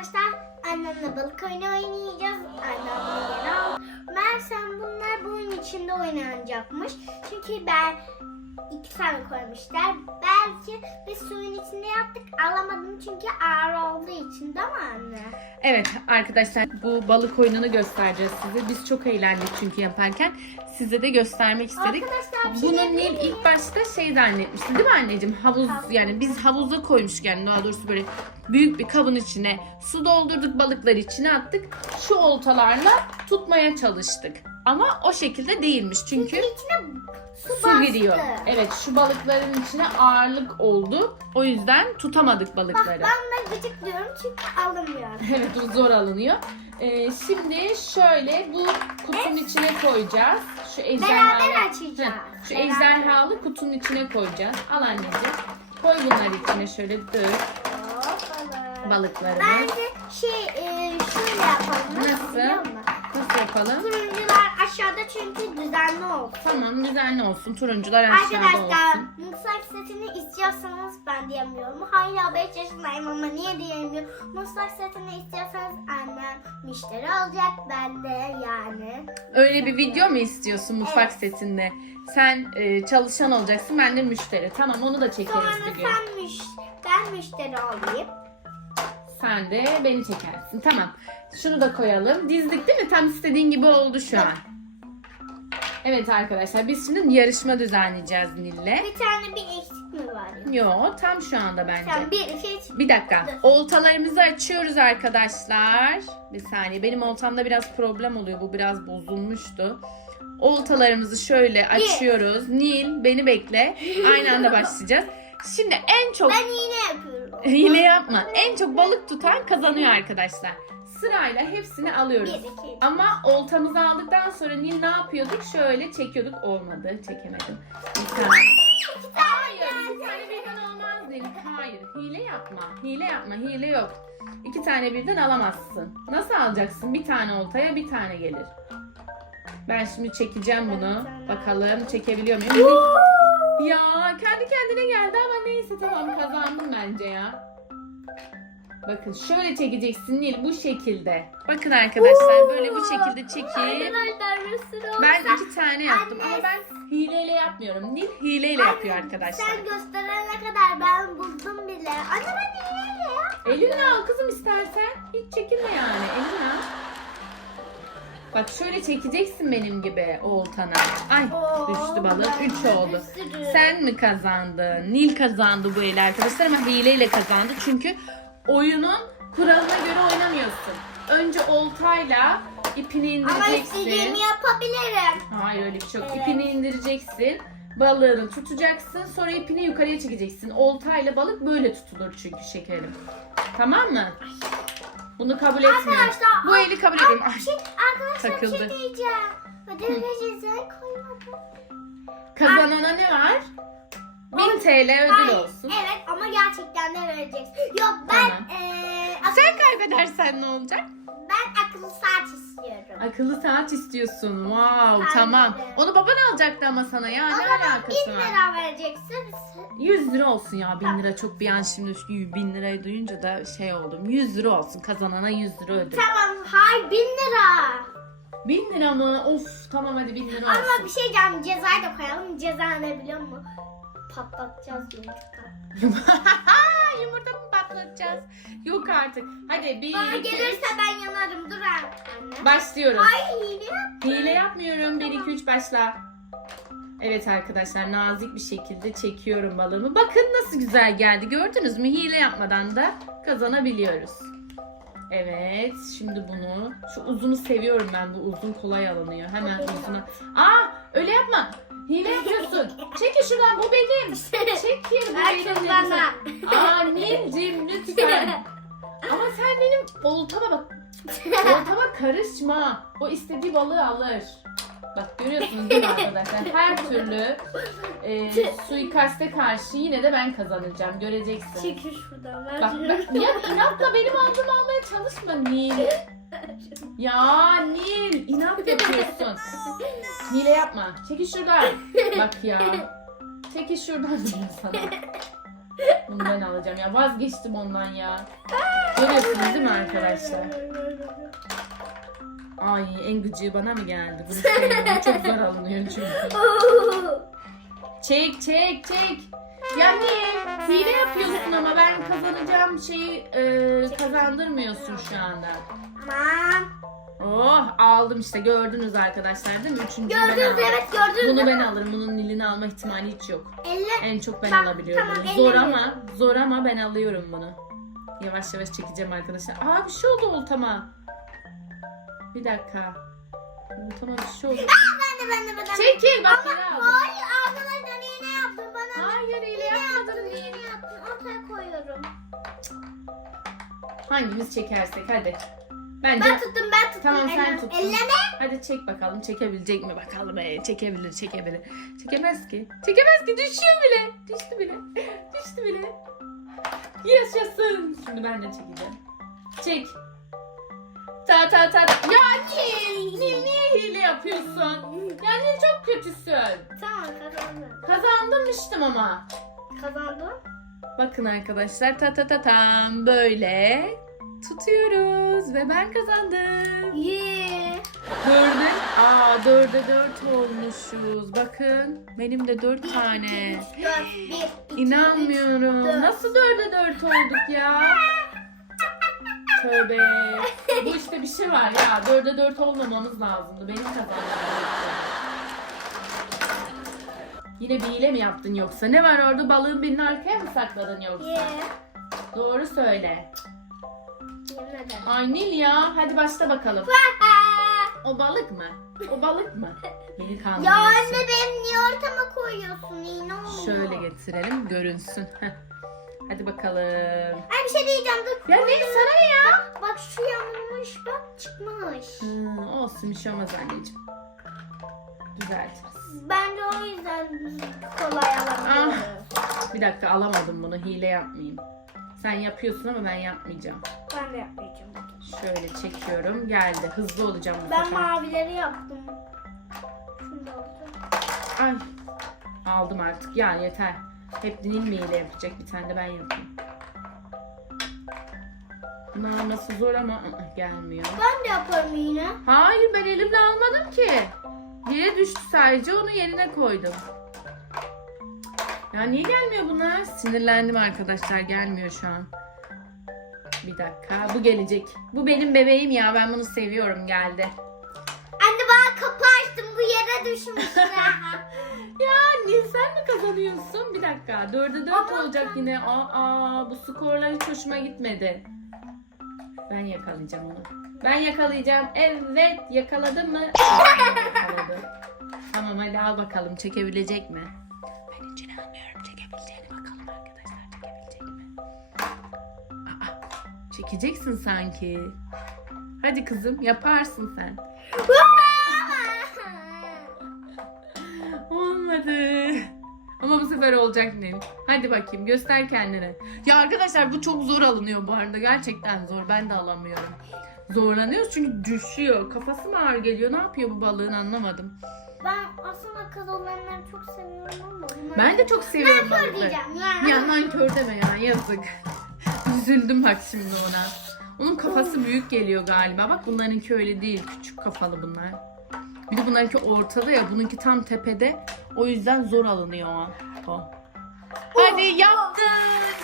arkadaşlar annemle balık oyunu oynayacağız. Annem bunu yeni aldı. Meğersem bunlar bunun içinde oynanacakmış. Çünkü ben iki tane koymuşlar. Belki biz suyun içinde yaptık. Alamadım çünkü ağır olduğu için değil mi anne? Evet arkadaşlar bu balık oyununu göstereceğiz size. Biz çok eğlendik çünkü yaparken. Size de göstermek istedik. Arkadaşlar bir şey Bunun diyebilir Nil ilk başta şey zannetmişti değil mi anneciğim? Havuz Havuz. yani biz havuza koymuştuk yani daha doğrusu böyle büyük bir kabın içine su doldurduk balıkları içine attık. Şu oltalarla tutmaya çalıştık. Ama o şekilde değilmiş çünkü içine su, su bastı. giriyor. Evet şu balıkların içine ağırlık oldu. O yüzden tutamadık Bak balıkları. ben buna gıcık diyorum çünkü alınmıyor. Evet bu zor alınıyor. Ee, şimdi şöyle bu kutunun içine koyacağız. Şu ejderhalı, Beraber açacağız. Heh, şu Beraber. ejderhalı kutunun içine koyacağız. Al anneciğim. Koy bunları içine şöyle dök Hoppala. balıklarını. Bence şey e, şöyle yapalım. Nasıl? biliyor musun? Nasıl yapalım? Turuncular aşağıda çünkü düzenli olsun. Tamam düzenli olsun. Turuncular aşağıda Arkadaşlar olsun. mutfak setini istiyorsanız ben diyemiyorum. Hala 5 yaşındayım ama niye diyemiyorum. Mutfak setini istiyorsanız annem müşteri olacak. Ben de yani. Öyle bir video mu istiyorsun mutfak Evet. setinde? Sen e, çalışan olacaksın ben de müşteri. Tamam onu da çekeriz Sonra bir gün. sen müş ben müşteri olayım. Sen de beni çekersin. Tamam. Şunu da koyalım. Dizdik değil mi? Tam istediğin gibi oldu şu an. Evet arkadaşlar biz şimdi yarışma düzenleyeceğiz Nil'le. Bir tane bir eksik mi var? ya? Yo tam şu anda bence. Sen bir iki üç. Bir dakika. Oltalarımızı açıyoruz arkadaşlar. Bir saniye. Benim oltamda biraz problem oluyor. Bu biraz bozulmuştu. Oltalarımızı şöyle açıyoruz. Nil beni bekle. Aynı anda başlayacağız. Şimdi en çok Ben iğne yapıyorum. hile yapma. En çok balık tutan kazanıyor arkadaşlar. Sırayla hepsini alıyoruz. Bir. Ama oltamızı aldıktan sonra Nil ne yapıyorduk? Şöyle çekiyorduk. Olmadı. Çekemedim. Bir tane. Hayır. iki tane birden olmaz Nil. Hayır. Hile yapma. Hile yapma. Hile yok. İki tane birden alamazsın. Nasıl alacaksın? Bir tane oltaya bir tane gelir. Ben şimdi çekeceğim bunu. Bakalım çekebiliyor muyum? ya kendi kendine geldi ama neyse tamam kazandım bence ya. Bakın şöyle çekeceksin Nil bu şekilde. Bakın arkadaşlar böyle bu şekilde çekip Arkadaşlar olsa. ben iki tane yaptım Anne. ama ben hileyle yapmıyorum. Nil hileyle yapıyor arkadaşlar. Sen gösterene kadar ben buldum bile. Anne ben iğneyle ya. Elinle al kızım istersen. Hiç çekinme yani. Elinle al. Bak şöyle çekeceksin benim gibi oltana. Ay düştü balık. Üç oldu. Sen mi kazandın? Nil kazandı bu eli arkadaşlar ama hileyle kazandı. Çünkü oyunun kuralına göre oynamıyorsun. Önce oltayla ipini Ama indireceksin. istediğimi yapabilirim. Hayır öyle bir şey yok. Evet. İpini indireceksin. Balığını tutacaksın. Sonra ipini yukarıya çekeceksin. Oltayla balık böyle tutulur çünkü şekerim. Tamam mı? Bunu kabul etmiyorum. Arkadaşlar, Bu eli kabul ediyorum. Ay, Şey, arkadaşlar bir Takıldı. şey diyeceğim. Ödül cezayı koymadım. kazanana ne var? 1000 TL ödül Hayır, olsun. Evet ama gerçekten de vereceksin. Yok ben Tamam. eee, Sen kaybedersen ne olacak? ben akıllı saat istiyorum. Akıllı saat istiyorsun. Wow Aynen. tamam. Onu baban alacaktı ama sana ya. Ne zaman alakası 1000 var? lira vereceksin. 100 lira olsun ya 1000 lira çok bir an şimdi şu 1000 lirayı duyunca da şey oldum 100 lira olsun kazanana 100 lira ödül Tamam hayır 1000 lira. 1000 lira mı of tamam hadi 1000 lira Ama olsun bir şey diyeceğim cezayı da koyalım. Ceza ne biliyor musun? Patlatacağız yumurta. yumurta mı patlatacağız yok artık hadi bir Bana iki, gelirse üç. ben yanarım. Dur anne. başlıyoruz Ay hile yap. hile yapmıyorum 1 2 3 başla Evet arkadaşlar nazik bir şekilde çekiyorum balığımı. Bakın nasıl güzel geldi. Gördünüz mü? Hile yapmadan da kazanabiliyoruz. Evet, şimdi bunu şu uzunu seviyorum ben. Bu uzun kolay alınıyor. Hemen uzuna. Aa, öyle yapma. Hile yapıyorsun. Çekil şuradan bu benim. Çekil bu benim. dedim bana. Anneciğim lütfen. Ama sen benim oltama bak. Oltama karışma. O istediği balığı alır. Bak görüyorsunuz değil mi arkadaşlar? Her türlü e, suikaste karşı yine de ben kazanacağım. Göreceksin. Çekil şuradan. Ver Bak, bak ya inatla benim aldığımı almaya çalışma Nil. Ya Nil inat yapıyorsun. Hile yapma. Çekil şuradan. Bak ya. Çekil şuradan diyorum sana. Bunu ben alacağım ya. Vazgeçtim ondan ya. Görüyorsunuz değil mi arkadaşlar? Ay en gıcığı bana mı geldi? Bunu sevmiyorum. Çok zor alınıyor çünkü. Çek çek çek. Yani hile yapıyorsun ama ben kazanacağım şeyi e, kazandırmıyorsun şu anda. Aman. Oh aldım işte gördünüz arkadaşlar değil mi? Üçüncüyü ben Gördünüz aldım. evet gördünüz. Bunu ben alırım. Bunun nilini alma ihtimali hiç yok. Elle. En çok ben Bak, alabiliyorum. tamam, bunu. Zor ama zor ama ben alıyorum bunu. Yavaş yavaş çekeceğim arkadaşlar. Aa bir şey oldu oltama. Bir dakika. Oltama bir şey oldu. Ben de ben de ben de. Çekil bak Ama yine aldım. hayır arkadaşlar iğne yaptım bana. Hayır İğne yapmadın. iğne yaptım. Ortaya koyuyorum. Hangimiz çekersek hadi. Bence Ben tuttum ben tuttum. Tamam, sen tuttun. Elleme. hadi çek bakalım çekebilecek mi bakalım. Ee, çekebilir çekebilir. Çekemez ki. Çekemez ki düşüyor bile. Düştü bile. Düştü bile. Yaşasın. Şimdi ben de çekeceğim. Çek. Ta ta ta. Ya niye? Niye, niye hile yapıyorsun? Ya niye çok kötüsün? Tamam kazandım. Kazandım içtim ama. Kazandım. Bakın arkadaşlar ta ta ta tam böyle tutuyoruz ve ben kazandım. Yeah. Dörde, aa dörde dört olmuşuz. Bakın benim de dört tane. Dört, bir, iki, İnanmıyorum. dört. Nasıl dörde dört olduk ya? Tövbe. Bu işte bir şey var ya. Dörde dört olmamamız lazımdı. Benim kazanmam. Yine bir hile mi yaptın yoksa? Ne var orada? Balığın birinin arkaya mı sakladın yoksa? Yeah. Doğru söyle. Yemin ederim. Ay Nil ya. Hadi başla bakalım. O balık mı? O balık mı? Beni ya anne benim niye ortama koyuyorsun? Olmuyor. Şöyle getirelim görünsün. Hadi bakalım. Ay bir şey diyeceğim dur. Ya ne sana ne ya? Bak şu yanmış bak çıkmış. Hmm, olsun bir şey olmaz anneciğim. Düzeltiriz. Bence o yüzden kolay alamıyoruz. Bir dakika alamadım bunu. Hile yapmayayım. Sen yapıyorsun ama ben yapmayacağım. Ben de yapmayacağım. Şöyle çekiyorum. Geldi. Hızlı olacağım bu Ben sefer. mavileri yaptım. Da alacağım. Ay. Aldım artık. Ya yeter. Hep Nil mi hile yapacak? Bir tane de ben yapayım. Bunlar alması zor ama gelmiyor. Ben de yaparım yine. Hayır ben elimle almadım ki. Yere düştü sadece onu yerine koydum. Ya niye gelmiyor bunlar? Sinirlendim arkadaşlar gelmiyor şu an. Bir dakika bu gelecek. Bu benim bebeğim ya ben bunu seviyorum geldi. Anne bana kapı açtım bu yere düşmüş. Nil sen mi kazanıyorsun? Bir dakika. Dörde dört Ama olacak yine. Aa, bu skorlar hiç hoşuma gitmedi. Ben yakalayacağım onu. Ben yakalayacağım. Evet yakaladım mı? Yakaladı. Tamam hadi al bakalım. Çekebilecek mi? Ben hiç inanmıyorum. Çekebileceğine bakalım arkadaşlar. Çekebilecek mi? Aa, çekeceksin sanki. Hadi kızım yaparsın sen. Olmadı. Sefer olacak Nil. Hadi bakayım göster kendini. Ya arkadaşlar bu çok zor alınıyor bu arada. Gerçekten zor. Ben de alamıyorum. Zorlanıyoruz çünkü düşüyor. Kafası mı ağır geliyor? Ne yapıyor bu balığın anlamadım. ben aslında kız olanları çok seviyorum ama. bunlar- Ben de çok seviyorum Nankör balıkları. diyeceğim ya. Ya nankör deme ya yazık. Üzüldüm bak şimdi ona. Onun kafası büyük geliyor galiba. Bak bunlarınki öyle değil. Küçük kafalı bunlar. De bunlarınki ortada ya. Bununki tam tepede. O yüzden zor alınıyor o. O. Hadi yaptın.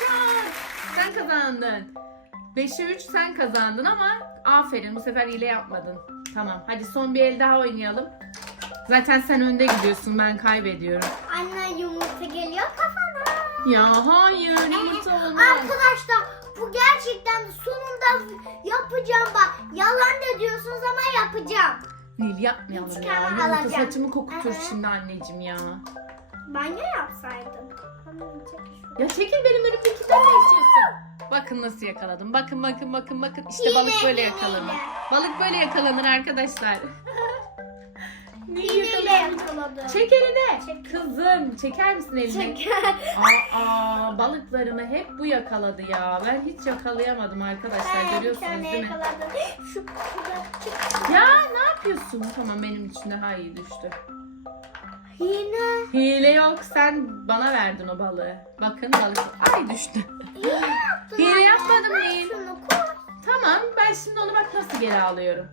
Çak. Sen kazandın. 5'e 3 sen kazandın ama aferin bu sefer hile yapmadın. Tamam hadi son bir el daha oynayalım. Zaten sen önde gidiyorsun ben kaybediyorum. Anne yumurta geliyor kafana. Ya hayır yumurta olmaz. Arkadaşlar bu gerçekten sonunda yapacağım bak. Yalan da diyorsunuz ama yapacağım. Nil yapmayalım ya. İntikam Yumurta alacağım. saçımı kokutur Aha. şimdi anneciğim ya. Banyo yapsaydım. Ya çekil benim önümdekinden ne istiyorsun? Bakın nasıl yakaladım. Bakın bakın bakın bakın. İşte balık böyle yakalanır. Balık böyle yakalanır arkadaşlar. Nil Yakaladım. Çek elini. Çek. Kızım çeker misin elini? Çek. Aa, balıklarımı hep bu yakaladı ya. Ben hiç yakalayamadım arkadaşlar. Ben Görüyorsunuz değil mi? yakaladım. Şu. Ya ne yapıyorsun? Tamam benim için daha iyi düştü. Yine. Hile yok sen bana verdin o balığı. Bakın balık. Ay düştü. Hile yaptın. Hile yapmadım Nil. Şunu koy. Tamam ben şimdi onu bak nasıl geri alıyorum.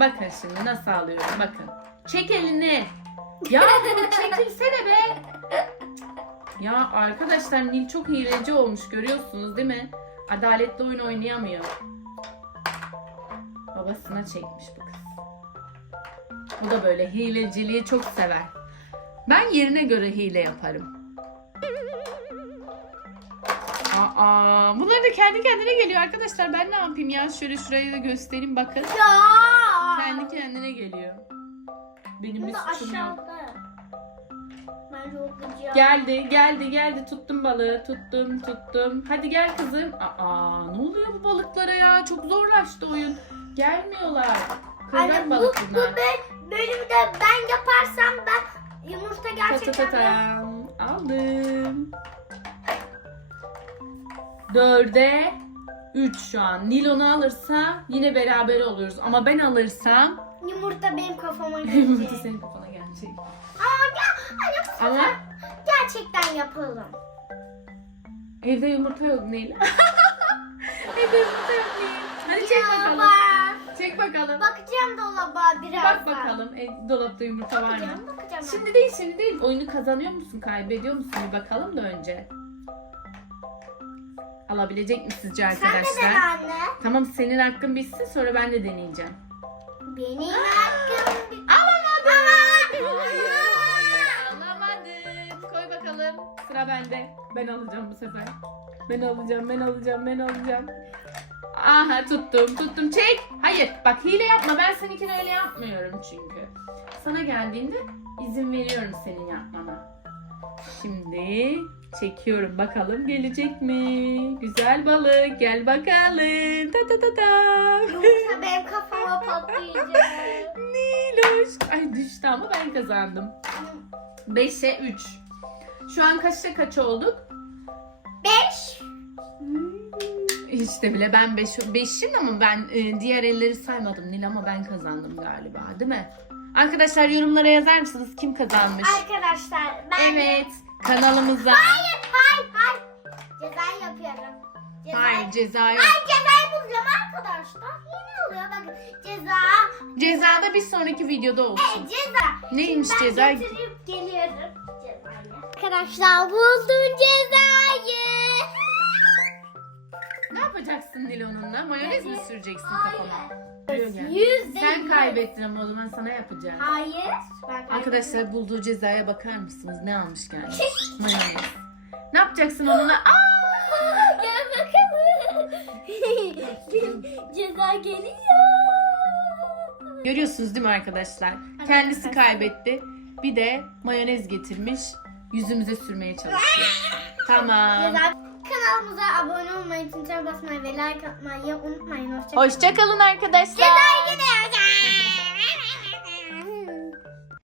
Bakın şimdi nasıl alıyorum bakın. Çek elini. Ya çekilsene be. Ya arkadaşlar Nil çok hileci olmuş görüyorsunuz değil mi? Adaletli oyun oynayamıyor. Babasına çekmiş bu kız. O da böyle hileciliği çok sever. Ben yerine göre hile yaparım. Aa, bunlar da kendi kendine geliyor arkadaşlar. Ben ne yapayım ya? Şöyle şurayı da göstereyim bakın. Ya. Kendi kendine geliyor. Benim bir da suçum yok. Ben çok gıcığım. Geldi, geldi, geldi. Tuttum balığı. Tuttum, tuttum. Hadi gel kızım. Aa, ne oluyor bu balıklara ya? Çok zorlaştı oyun. Gelmiyorlar. Bu, balık bu bunlar. böl- bölümde ben yaparsam ben yumurta Ta ta gerçekten ta de- tam. Aldım. Dörde üç şu an. Nil onu alırsa yine beraber oluruz. Ama ben alırsam yumurta benim kafama yumurta gelecek. senin kafana gelecek. Aa gel. Ama gerçekten yapalım. evde yumurta yok Nil. evde yumurta yok Nil. Hadi çek bakalım. var. Çek bakalım. Bakacağım dolaba birazdan. Bak bakalım ev, dolapta yumurta var mı? Bakacağım, bakacağım. Şimdi değil şimdi değil. Oyunu kazanıyor musun kaybediyor musun bir bakalım da önce. Alabilecek mi sizce Sen de arkadaşlar? dene anne. Tamam senin hakkın bitsin sonra ben de deneyeceğim. Benim Sıra bende. Ben alacağım bu sefer. Ben alacağım, ben alacağım, ben alacağım. Aha tuttum, tuttum. Çek. Hayır, bak hile yapma. Ben seninkini öyle yapmıyorum çünkü. Sana geldiğinde izin veriyorum senin yapmana. Şimdi çekiyorum bakalım gelecek mi? Güzel balık gel bakalım. Ta ta ta ta. Yoksa benim kafama patlayacak. Niloş. Ay düştü ama ben kazandım. 5'e 3. Şu an kaçta kaç olduk? Beş. Hiç de bile ben 5 beş, 5'im ama ben e, diğer elleri saymadım Nil ama ben kazandım galiba değil mi? Arkadaşlar yorumlara yazar mısınız kim kazanmış? Arkadaşlar ben... Evet kanalımıza. Hayır hayır hayır. Ceza yapıyorum. Ceza... Hayır ceza yok. Ay cezayı bulacağım arkadaşlar. Yine oluyor bakın. Ceza. Ceza da bir sonraki videoda olsun. Evet ceza. Neymiş ben ceza? getirip geliyorum. Arkadaşlar buldum cezayı. Ne yapacaksın Nil onunla? Mayonez mi süreceksin gel. Yüzde Sen yüz. kaybettin ama o zaman sana yapacağım. Hayır. Ben. Arkadaşlar bulduğu cezaya bakar mısınız? Ne almış gelmiş? Mayonez. Ne yapacaksın onunla? Aa! Gel bakalım. Ceza geliyor. Görüyorsunuz değil mi arkadaşlar? Kendisi kaybetti. Bir de mayonez getirmiş. Yüzümüze sürmeye çalışıyor. Tamam. Kanalımıza abone olmayı, tintine basmayı ve like atmayı unutmayın. Hoşçakalın. Hoşçakalın arkadaşlar. Yine yapacağım.